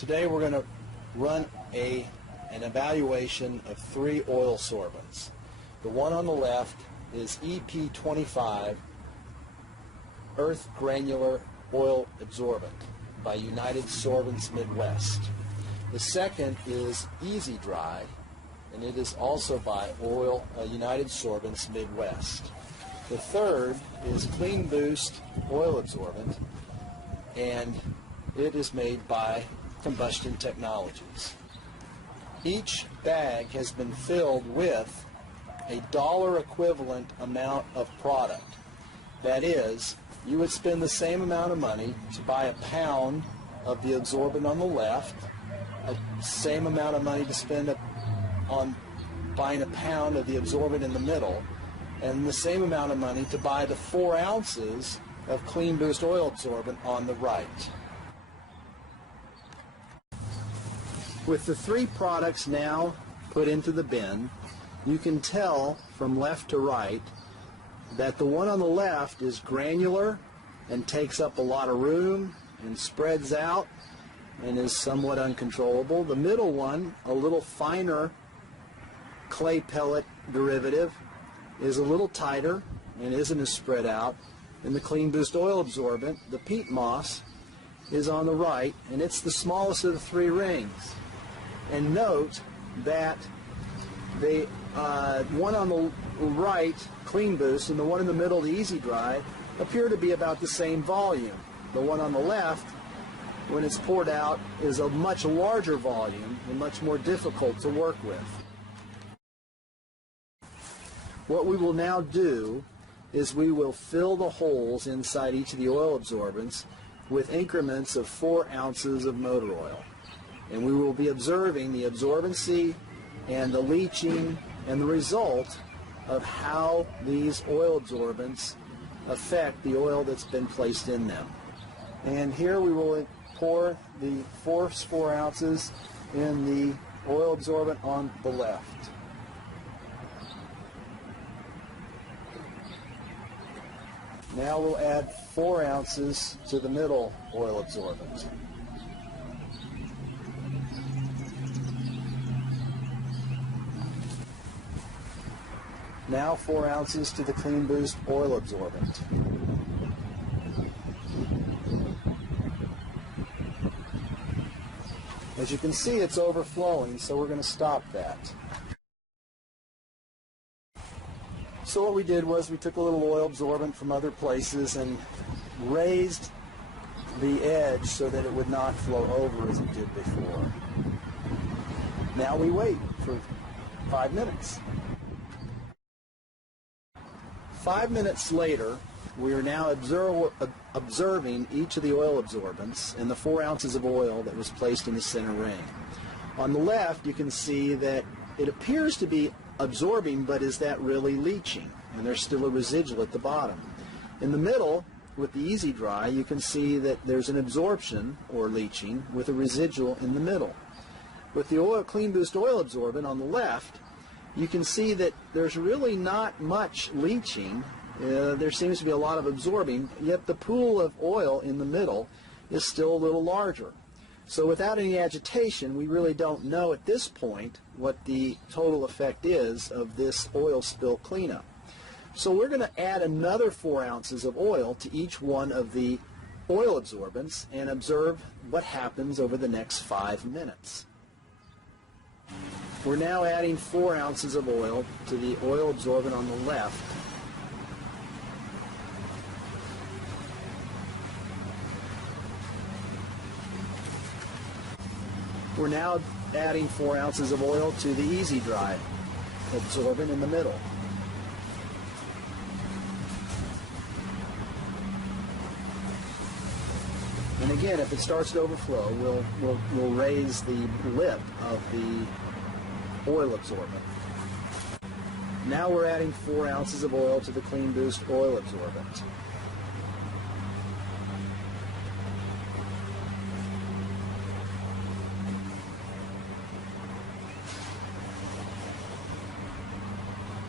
Today we're going to run an evaluation of 3 oil sorbents. The one on the left is EP25 Earth Granular Oil Absorbent by United Sorbents Midwest. The second is Easy Dry, and it is also by United Sorbents Midwest. The third is Cleanboost Oil Absorbent, and it is made by Combustion Technologies. Each bag has been filled with a dollar equivalent amount of product. That is, you would spend the same amount of money to buy a pound of the absorbent on the left, the same amount of money to spend on buying a pound of the absorbent in the middle, and the same amount of money to buy the 4 ounces of Cleanboost Oil Absorbent on the right. With the 3 products now put into the bin, you can tell from left to right that the one on the left is granular and takes up a lot of room and spreads out and is somewhat uncontrollable. The middle one, a little finer clay pellet derivative, is a little tighter and isn't as spread out. And the Cleanboost Oil Absorbent, the peat moss, is on the right, and it's the smallest of the 3 rings. And note that the one on the right, Cleanboost, and the one in the middle, the Easy Dry, appear to be about the same volume. The one on the left, when it's poured out, is a much larger volume and much more difficult to work with. What we will now do is we will fill the holes inside each of the oil absorbents with increments of 4 ounces of motor oil. And we will be observing the absorbency and the leaching and the result of how these oil absorbents affect the oil that's been placed in them. And here we will pour the first 4 ounces in the oil absorbent on the left. Now we'll add 4 ounces to the middle oil absorbent. Now 4 ounces to the Cleanboost Oil Absorbent. As you can see, it's overflowing, so we're going to stop that. So what we did was we took a little oil absorbent from other places and raised the edge so that it would not flow over as it did before. Now we wait for 5 minutes. 5 minutes later, we are now observing each of the oil absorbents and the 4 ounces of oil that was placed in the center ring. On the left, you can see that it appears to be absorbing, but is that really leaching? And there's still a residual at the bottom. In the middle, with the Easy Dry, you can see that there's an absorption, or leaching, with a residual in the middle. With the Cleanboost Oil Absorbent on the left, you can see that there's really not much leaching. There seems to be a lot of absorbing, yet the pool of oil in the middle is still a little larger. So without any agitation, we really don't know at this point what the total effect is of this oil spill cleanup. So we're going to add another 4 ounces of oil to each one of the oil absorbents and observe what happens over the next 5 minutes. We're now adding 4 ounces of oil to the oil absorbent on the left. We're now adding 4 ounces of oil to the Easy Dry absorbent in the middle. And again, if it starts to overflow, we'll raise the lip of the oil absorbent. Now we're adding 4 ounces of oil to the Cleanboost Oil Absorbent.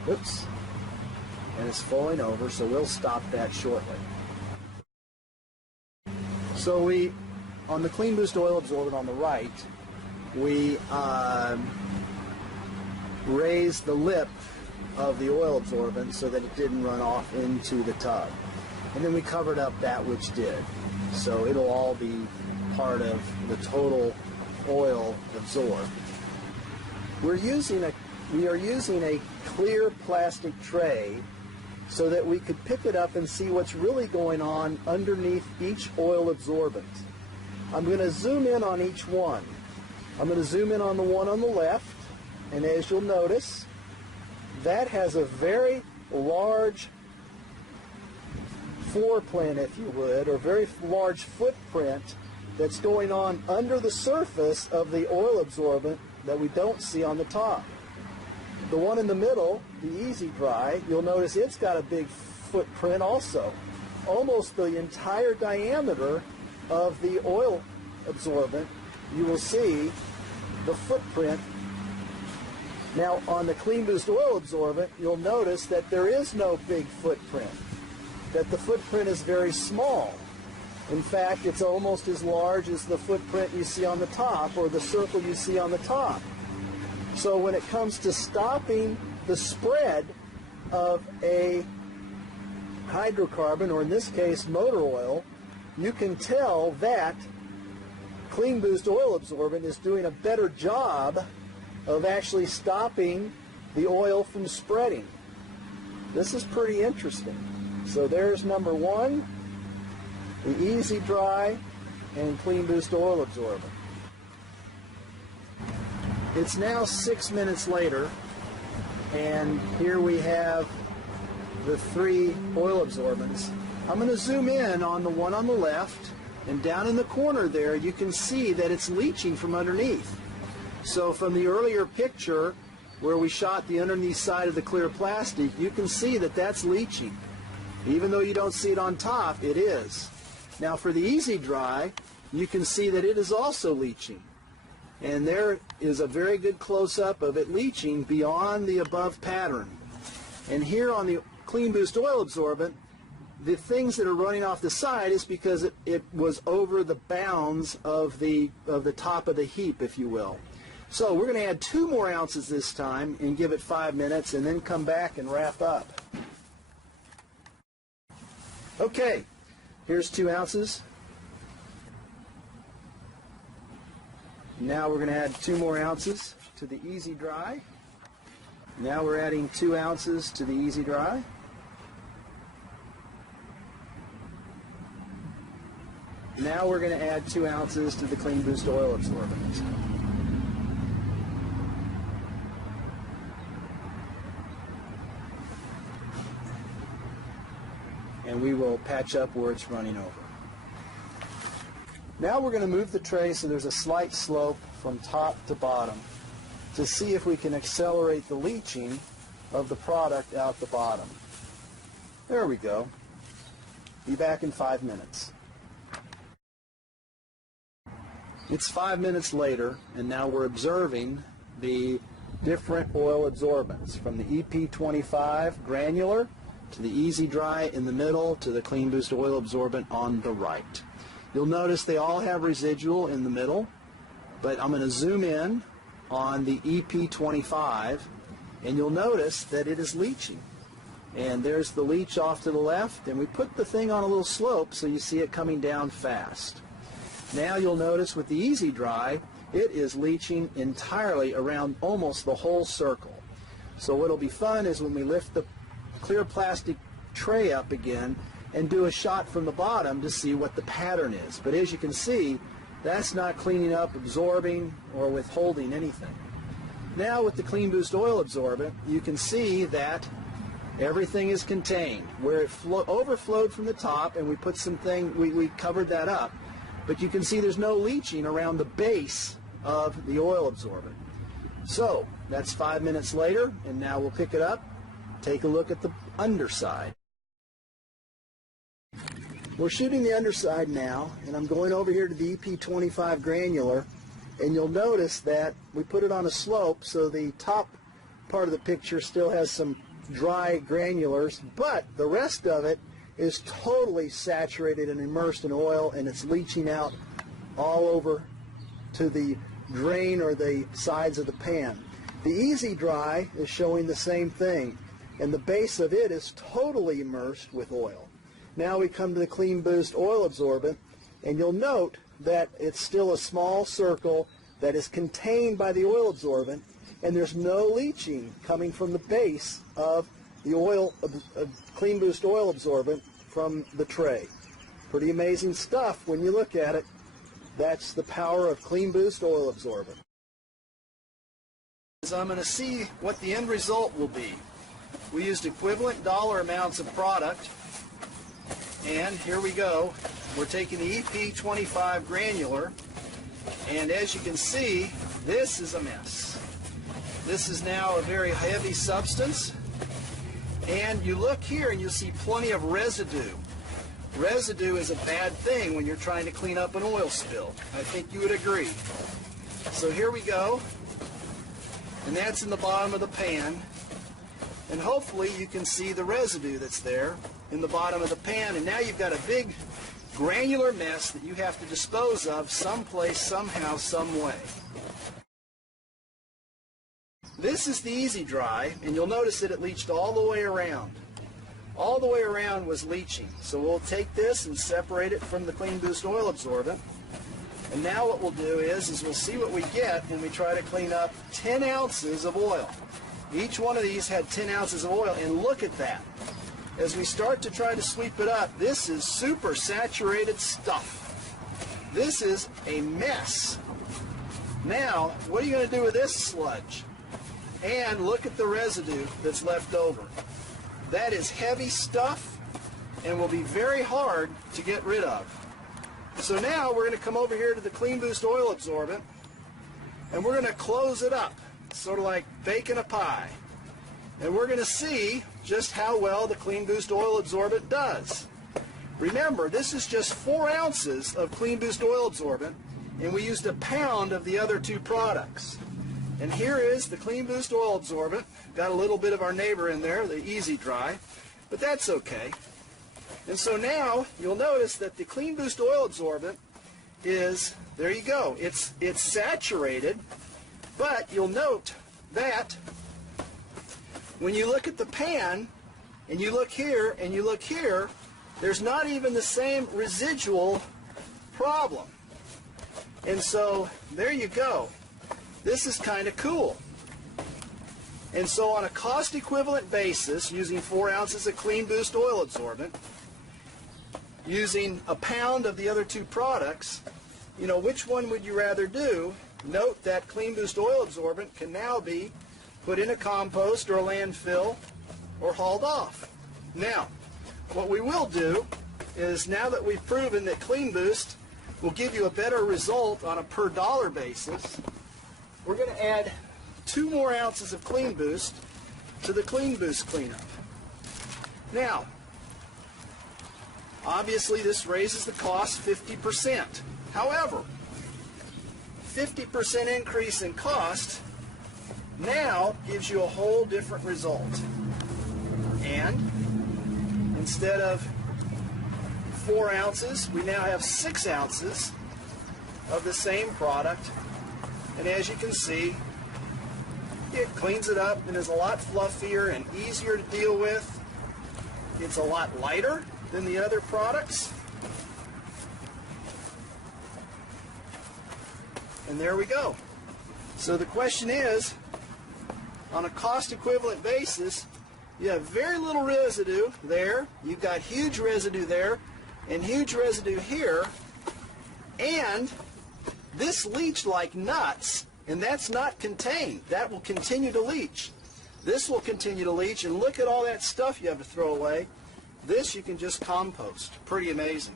Oops. And it's falling over, so we'll stop that shortly. So we on the Cleanboost Oil Absorbent on the right, we raised the lip of the oil absorbent so that it didn't run off into the tub. And then we covered up that which did. So it'll all be part of the total oil absorbed. We are using a clear plastic tray so that we could pick it up and see what's really going on underneath each oil absorbent. I'm going to zoom in on each one. I'm going to zoom in on the one on the left, and as you'll notice, that has a very large floor plan, if you would, or very large footprint that's going on under the surface of the oil absorbent that we don't see on the top. The one in the middle, the Easy Dry, you'll notice it's got a big footprint also. Almost the entire diameter of the oil absorbent, you will see the footprint. Now on the Cleanboost Oil Absorbent, you'll notice that there is no big footprint, that the footprint is very small. In fact, it's almost as large as the footprint you see on the top, or the circle you see on the top. So when it comes to stopping the spread of a hydrocarbon, or in this case motor oil, you can tell that Cleanboost Oil Absorbent is doing a better job of actually stopping the oil from spreading. This is pretty interesting. So there's number one, the Easy Dry and Cleanboost Oil Absorbent. It's now 6 minutes later, and here we have the three oil absorbents. I'm going to zoom in on the one on the left, and down in the corner there you can see that it's leaching from underneath. So from the earlier picture where we shot the underneath side of the clear plastic, you can see that that's leaching. Even though you don't see it on top, it is. Now for the Easy Dry, you can see that it is also leaching. And there is a very good close-up of it leaching beyond the above pattern. And here on the Cleanboost Oil Absorbent, the things that are running off the side is because it was over the bounds of the top of the heap, if you will. So we're going to add 2 more ounces this time and give it 5 minutes and then come back and wrap up. Okay, here's 2 ounces. Now we're going to add 2 more ounces to the Easy Dry. Now we're adding 2 ounces to the Easy Dry. Now we're going to add 2 ounces to the Cleanboost Oil Absorbent. And we will patch up where it's running over. Now we're going to move the tray so there's a slight slope from top to bottom to see if we can accelerate the leaching of the product out the bottom. There we go. Be back in 5 minutes. It's 5 minutes later, and now we're observing the different oil absorbents, from the EP25 granular to the Easy Dry in the middle to the Cleanboost Oil Absorbent on the right. You'll notice they all have residual in the middle, but I'm going to zoom in on the EP25, and you'll notice that it is leaching. And there's the leach off to the left, and we put the thing on a little slope so you see it coming down fast. Now you'll notice with the Easy Dry, it is leaching entirely around almost the whole circle. So what'll be fun is when we lift the clear plastic tray up again and do a shot from the bottom to see what the pattern is. But as you can see, that's not cleaning up, absorbing, or withholding anything. Now with the Cleanboost Oil Absorbent, you can see that everything is contained. Where it overflowed from the top and we put something, we covered that up. But you can see there's no leaching around the base of the oil absorbent. So that's 5 minutes later, and now we'll pick it up, take a look at the underside. We're shooting the underside now, and I'm going over here to the EP25 granular, and you'll notice that we put it on a slope so the top part of the picture still has some dry granulars, but the rest of it is totally saturated and immersed in oil, and it's leaching out all over to the drain or the sides of the pan. The Easy Dry is showing the same thing, and the base of it is totally immersed with oil. Now we come to the Cleanboost Oil Absorbent, and you'll note that it's still a small circle that is contained by the oil absorbent, and there's no leaching coming from the base of the Cleanboost Oil Absorbent from the tray. Pretty amazing stuff when you look at it. That's the power of Cleanboost Oil Absorbent. I'm going to see what the end result will be. We used equivalent dollar amounts of product, and here we go. We're taking the EP25 granular, and as you can see, this is a mess. This is now a very heavy substance, and you look here and you'll see plenty of residue. Residue is a bad thing when you're trying to clean up an oil spill. I think you would agree. So here we go, and that's in the bottom of the pan, and hopefully you can see the residue that's there in the bottom of the pan, and now you've got a big granular mess that you have to dispose of someplace, somehow, some way. This is the Easy Dry, and you'll notice that it leached all the way around. All the way around was leaching. So we'll take this and separate it from the Cleanboost Oil Absorbent. And now what we'll do is we'll see what we get when we try to clean up 10 ounces of oil. Each one of these had 10 ounces of oil, and look at that. As we start to try to sweep it up, this is super saturated stuff. This is a mess. Now, what are you going to do with this sludge? And look at the residue that's left over. That is heavy stuff and will be very hard to get rid of. So now we're going to come over here to the Cleanboost Oil Absorbent, and we're going to close it up, sort of like baking a pie. And we're going to see just how well the Cleanboost Oil Absorbent does. Remember, this is just 4 ounces of Cleanboost Oil Absorbent, and we used a pound of the other two products. And here is the Cleanboost Oil Absorbent. Got a little bit of our neighbor in there, the Easy Dry, but that's okay. And so now you'll notice that the Cleanboost Oil Absorbent is, there you go, it's saturated, but you'll note that when you look at the pan and you look here and you look here, there's not even the same residual problem. And so there you go. This is kind of cool. And so on a cost equivalent basis, using 4 ounces of Cleanboost Oil Absorbent, using a pound of the other two products, you know, which one would you rather do? Note that Cleanboost Oil Absorbent can now be put in a compost or a landfill or hauled off. Now, what we will do is, now that we've proven that Cleanboost will give you a better result on a per dollar basis, we're going to add 2 more ounces of Cleanboost to the Cleanboost cleanup. Now, obviously this raises the cost 50%. However, 50% increase in cost now gives you a whole different result. And instead of 4 ounces, we now have 6 ounces of the same product. And as you can see, it cleans it up and is a lot fluffier and easier to deal with. It's a lot lighter than the other products. And there we go. So the question is, on a cost equivalent basis, you have very little residue there, you've got huge residue there, and huge residue here, and this leached like nuts, and that's not contained. That will continue to leach. This will continue to leach, and look at all that stuff you have to throw away. This you can just compost. Pretty amazing.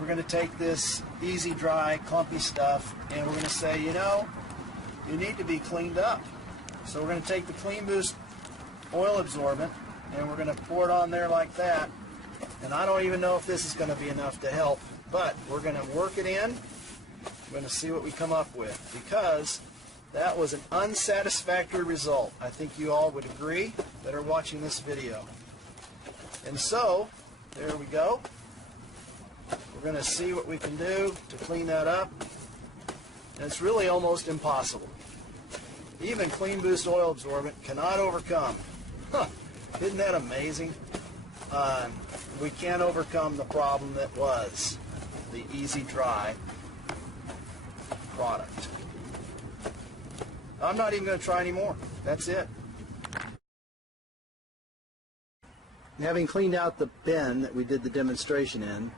We're going to take this Easy Dry, clumpy stuff, and we're going to say, you know, you need to be cleaned up. So we're going to take the Cleanboost Oil Absorbent, and we're going to pour it on there like that. And I don't even know if this is going to be enough to help, but we're going to work it in. We're going to see what we come up with, because that was an unsatisfactory result. I think you all would agree that are watching this video. And so, there we go. We're We're going to see what we can do to clean that up. And it's really almost impossible. Even Cleanboost Oil Absorbent cannot overcome. Huh, isn't that amazing? We can't overcome the problem that was the Easy Dry product. I'm not even going to try anymore. That's it. Having cleaned out the bin that we did the demonstration in,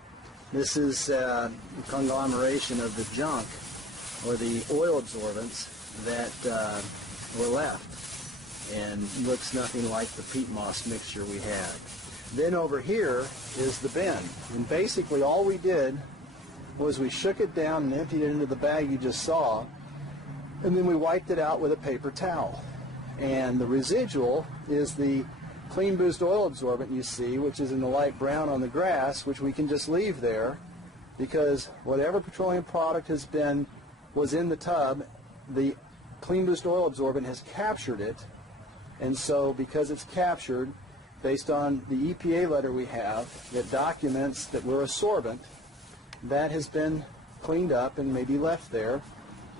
this is a conglomeration of the junk or the oil absorbents that were left, and looks nothing like the peat moss mixture we had. Then over here is the bin, and basically all we did was we shook it down and emptied it into the bag you just saw, and then we wiped it out with a paper towel. And the residual is the Cleanboost Oil Absorbent you see, which is in the light brown on the grass, which we can just leave there because whatever petroleum product was in the tub, the Cleanboost Oil Absorbent has captured it, and so because it's captured, based on the EPA letter we have that documents that we're a sorbent, that has been cleaned up and maybe left there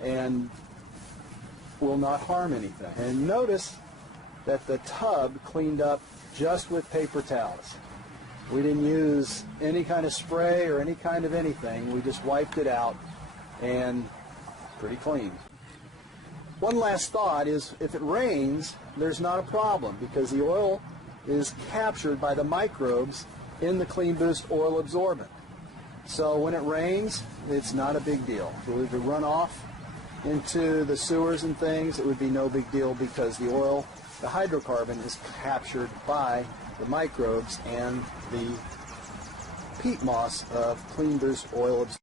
and will not harm anything. And notice that the tub cleaned up just with paper towels. We didn't use any kind of spray or any kind of anything. We just wiped it out, and pretty clean. One last thought is, if it rains, there's not a problem because the oil is captured by the microbes in the Cleanboost Oil Absorbent. So when it rains, it's not a big deal. If it were to run off into the sewers and things, it would be no big deal because the oil, the hydrocarbon, is captured by the microbes and the peat moss of Cleanboost Oil Absorbent.